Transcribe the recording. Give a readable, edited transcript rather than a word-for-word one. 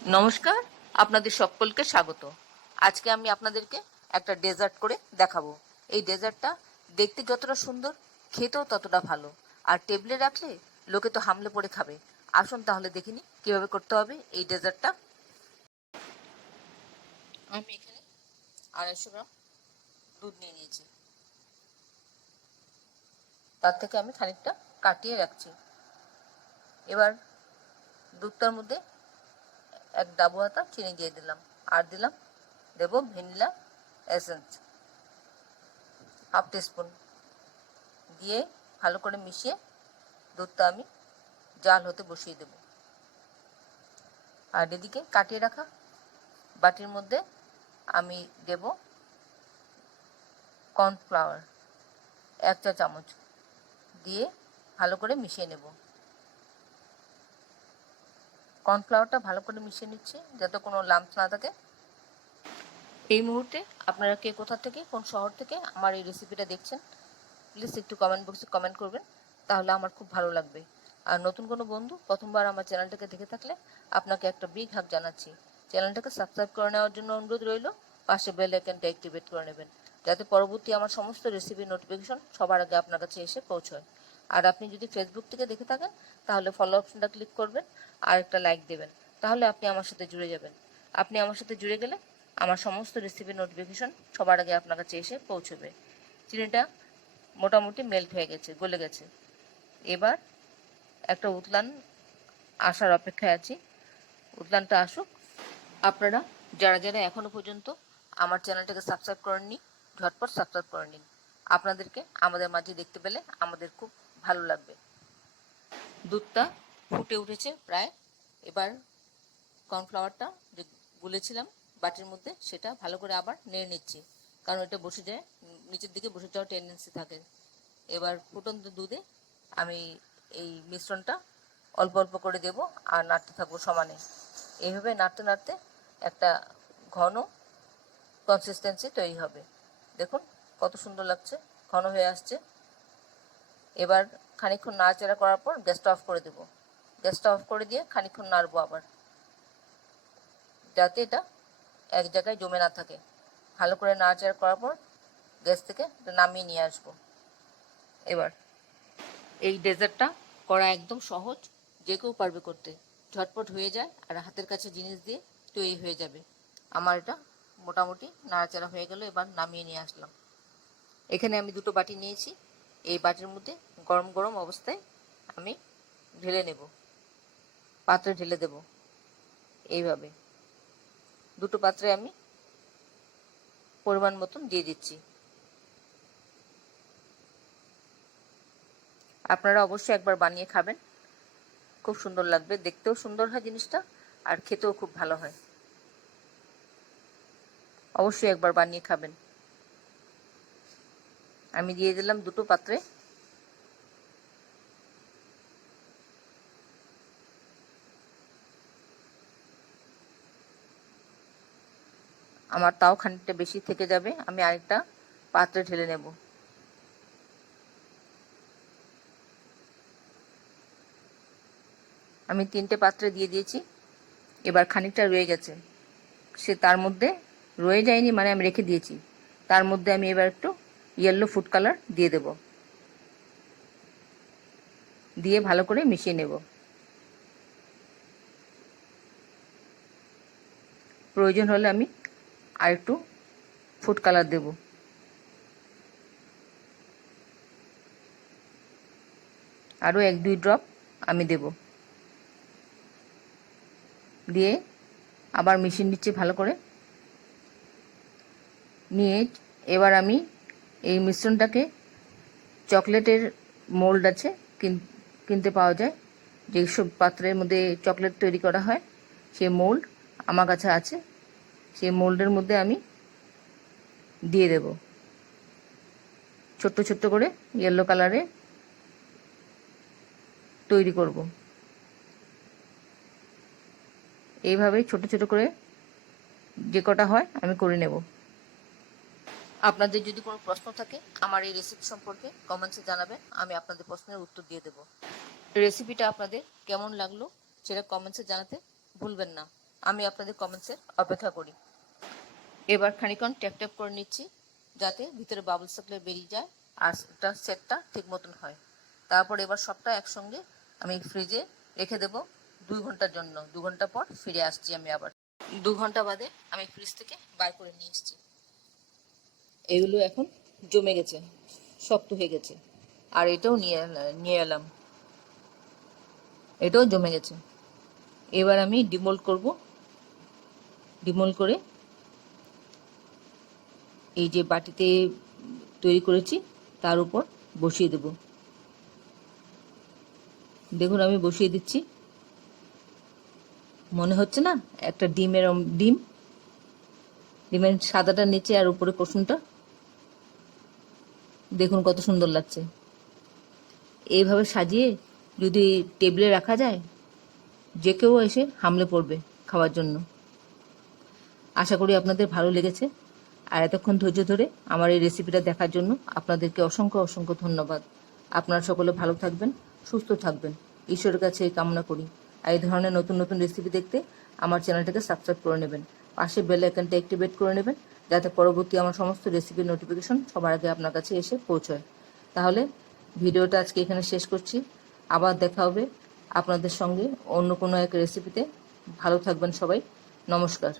নমস্কার, আপনাদের সকলকে স্বাগত। আজকে আমি আপনাদেরকে একটা ডেজার্ট করে দেখাবো। এই ডেজার্টটা দেখতে যতটা সুন্দর, খেতেও ততটা ভালো। আর টেবিলে রাখলে লোকে তো হামলে পড়ে খাবে। আসুন তাহলে দেখিনি কিভাবে করতে হবে এই ডেজার্টটা। আমি এখানে 250 গ্রাম দুধ নিয়ে নিয়েছি। তার থেকে আমি খানিকটা কাটিয়ে রাখছি। এবার দুধটার মধ্যে এক ডাবু হাতা চিনি দিয়ে দিলাম, আর দেবো ভ্যানিলা এসেন্স হাফ টিস্পুন দিয়ে ভালো করে মিশিয়ে দুধটা আমি জাল হতে বসিয়ে দেব। আর এদিকে কাটিয়ে রাখা বাটির মধ্যে আমি দেব কর্নফ্লাওয়ার 1 চা চামচ দিয়ে ভালো করে মিশিয়ে নেব। কর্নফ্লাওয়ারটা ভালো করে মিশিয়ে নিচ্ছি যাতে কোনো লাম্পস না থাকে। এই মুহূর্তে আপনারা কে কোথা থেকে, কোন শহর থেকে আমার এই রেসিপিটা দেখছেন, প্লিজ একটু কমেন্ট বক্সে কমেন্ট করবেন, তাহলে আমার খুব ভালো লাগবে। আর নতুন কোনো বন্ধু প্রথমবার আমার চ্যানেলটাকে দেখে থাকলে আপনাকে একটা বিগ হাগ জানাচ্ছি। চ্যানেলটাকে সাবস্ক্রাইব করে নেওয়ার জন্য অনুরোধ রইল। পাশে বেল আইকনটা অ্যাক্টিভেট করে নেবেন যাতে পরবর্তী আমার সমস্ত রেসিপি নোটিফিকেশন সবার আগে আপনার কাছে এসে পৌঁছয়। আর আপনি যদি ফেসবুক থেকে দেখে থাকেন তাহলে ফলো অপশনটা ক্লিক করবেন আর একটা লাইক দেবেন, তাহলে আপনি আমার সাথে জুড়ে যাবেন। আপনি আমার সাথে জুড়ে গেলে আমার সমস্ত রেসিপি নোটিফিকেশন সবার আগে আপনার কাছে এসে পৌঁছবে। চিনিটা মোটামুটি মেল্ট হয়ে গেছে, গলে গেছে। এবার একটা উতলান আসার অপেক্ষায় আছি। উতলানটা আসুক। আপনারা যারা যারা এখনো পর্যন্ত আমার চ্যানেলটাকে সাবস্ক্রাইব করেননি, ঝটপট সাবস্ক্রাইব করে নিন। আপনাদেরকে আমাদের মাঝে দেখতে পেলে আমাদের খুব ভালো লাগবে। দুধটা ফুটে উঠেছে প্রায়। এবার কর্নফ্লাওয়ারটা যে গুলেছিলাম বাটির মধ্যে সেটা ভালো করে আবার নেড়ে নিচ্ছি, কারণ এটা বসে যায়, নিচের দিকে বসে যাওয়ার টেন্ডেন্সি থাকে। এবার ফুটন্ত দুধে আমি এই মিশ্রণটা অল্প অল্প করে দেব আর নাড়তে থাকবো সমানে। এইভাবে নাড়তে নাড়তে একটা ঘন কনসিস্টেন্সি তৈরি হবে। দেখুন কত সুন্দর লাগছে, ঘন হয়ে আসছে। এবার খানিকক্ষণ নাড়াচাড়া করার পর গ্যাসটা অফ করে দেব। গ্যাসটা অফ করে দিয়ে খানিকক্ষণ নাড়বো আবার, যাতে এটা এক জায়গায় জমে না থাকে। ভালো করে নাড়াচাড়া করার পর গ্যাস থেকে নামিয়ে নিয়ে আসবো। এবার এই ডেজার্টটা করা একদম সহজ, যে কেউ পারবে করতে। ঝটপট হয়ে যায় আর হাতের কাছে জিনিস দিয়ে তৈরি হয়ে যাবে। আমার এটা মোটামুটি নাড়াচাড়া হয়ে গেল। এবার নামিয়ে নিয়ে আসলাম। এখানে আমি দুটো বাটি নিয়েছি। এই বাটির মধ্যে গরম গরম অবস্থায় আমি ঢেলে নেব, পাত্রে ঢেলে দেব। এইভাবে দুটো পাত্রে আমি পরিমাণ মতন দিয়ে দিচ্ছি। আপনারা অবশ্যই একবার বানিয়ে খাবেন, খুব সুন্দর লাগবে, দেখতেও সুন্দর হয় জিনিসটা আর খেতেও খুব ভালো হয়। অবশ্যই একবার বানিয়ে খাবেন। আমি দিয়ে দিলাম দুটো পাত্রে। আমার তাও খানিকটা বেশি থেকে যাবে, আমি আরেকটা পাত্রে ঢেলে নেব। আমি 3টে পাত্রে দিয়ে দিয়েছি। এবার খানিকটা রয়ে গেছে, সে তার মধ্যে রয়ে যায়নি মানে আমি রেখে দিয়েছি, তার মধ্যে আমি এবার একটু ইয়েলো ফুড কালার দিয়ে দেব, দিয়ে ভালো করে মিশিয়ে নেব। প্রয়োজন হলে আমি আর একটু ফুড কালার দেব। আরও 1-2 ড্রপ আমি দেব, দিয়ে আবার মিশিয়ে নিচ্ছি ভালো করে নিয়ে। এবার আমি এই মিশ্রণটাকে, চকলেটের মোল্ড আছে, কিনতে পাওয়া যায়, যেসব পাত্রের মধ্যে চকলেট তৈরি করা হয়, সেই মোল্ড আমার কাছে আছে। সেই মোল্ডের মধ্যে আমি দিয়ে দেব ছোট্ট ছোট্ট করে ইয়েলো কালারে তৈরি করব। এইভাবেই ছোট ছোট করে যে কটা হয় আমি করে নেব। আপনাদের যদি কোনো প্রশ্ন থাকে আমার এই রেসিপি সম্পর্কে কমেন্টসে জানাবেন, আমি আপনাদের প্রশ্নের উত্তর দিয়ে দেব। রেসিপিটা আপনাদের কেমন লাগলো সেটা কমেন্টসে জানাতে ভুলবেন না। আমি আপনাদের কমেন্টসের অপেক্ষা করি। এবার খানিকক্ষণ ট্যাপ ট্যাপ করে নিচ্ছি যাতে ভিতরে বাবলস থাকলে বেরিয়ে যায় আর এটা সেটটা ঠিক মতন হয়। তারপর এবার সবটা একসঙ্গে আমি ফ্রিজে রেখে দেব 2 ঘন্টার জন্য। 2 ঘন্টা পর ফিরে আসছি আমি আবার। 2 ঘন্টা বাদে আমি ফ্রিজ থেকে বার করে নিয়ে এসেছি। এগুলো এখন জমে গেছে, শক্ত হয়ে গেছে। আর এটাও নিয়ে এলাম, এটাও জমে গেছে। এবার আমি ডিমোল্ড করব। ডিমোল্ড করে এই যে বাটিতে তৈরি করেছি তার উপর বসিয়ে দেব। দেখুন আমি বসিয়ে দিচ্ছি। মনে হচ্ছে না একটা ডিমের সাদাটা নিচে আর উপরে কুসুমটা। দেখুন কত সুন্দর লাগছে। এইভাবে সাজিয়ে যদি টেবিলে রাখা যায়, যে কেউ এসে হামলে পড়বে খাওয়ার জন্য। আশা করি আপনাদের ভালো লেগেছে। আর এতক্ষণ ধৈর্য ধরে আমার এই রেসিপিটা দেখার জন্য আপনাদেরকে অসংখ্য অসংখ্য ধন্যবাদ। আপনারা সকলে ভালো থাকবেন, সুস্থ থাকবেন, ঈশ্বরের কাছে এই কামনা করি। আর এই ধরনের নতুন নতুন রেসিপি দেখতে আমার চ্যানেলটাকে সাবস্ক্রাইব করে নেবেন, পাশে বেল আইকনটা অ্যাক্টিভেট করে নেবেন যাতে পরবর্তী আমার সমস্ত রেসিপির নোটিফিকেশন সবার আগে আপনার কাছে এসে পৌঁছয়। তাহলে ভিডিওটা আজকে এখানে শেষ করছি। আবার দেখা হবে আপনাদের সঙ্গে অন্য কোনো এক রেসিপিতে। ভালো থাকবেন সবাই। নমস্কার।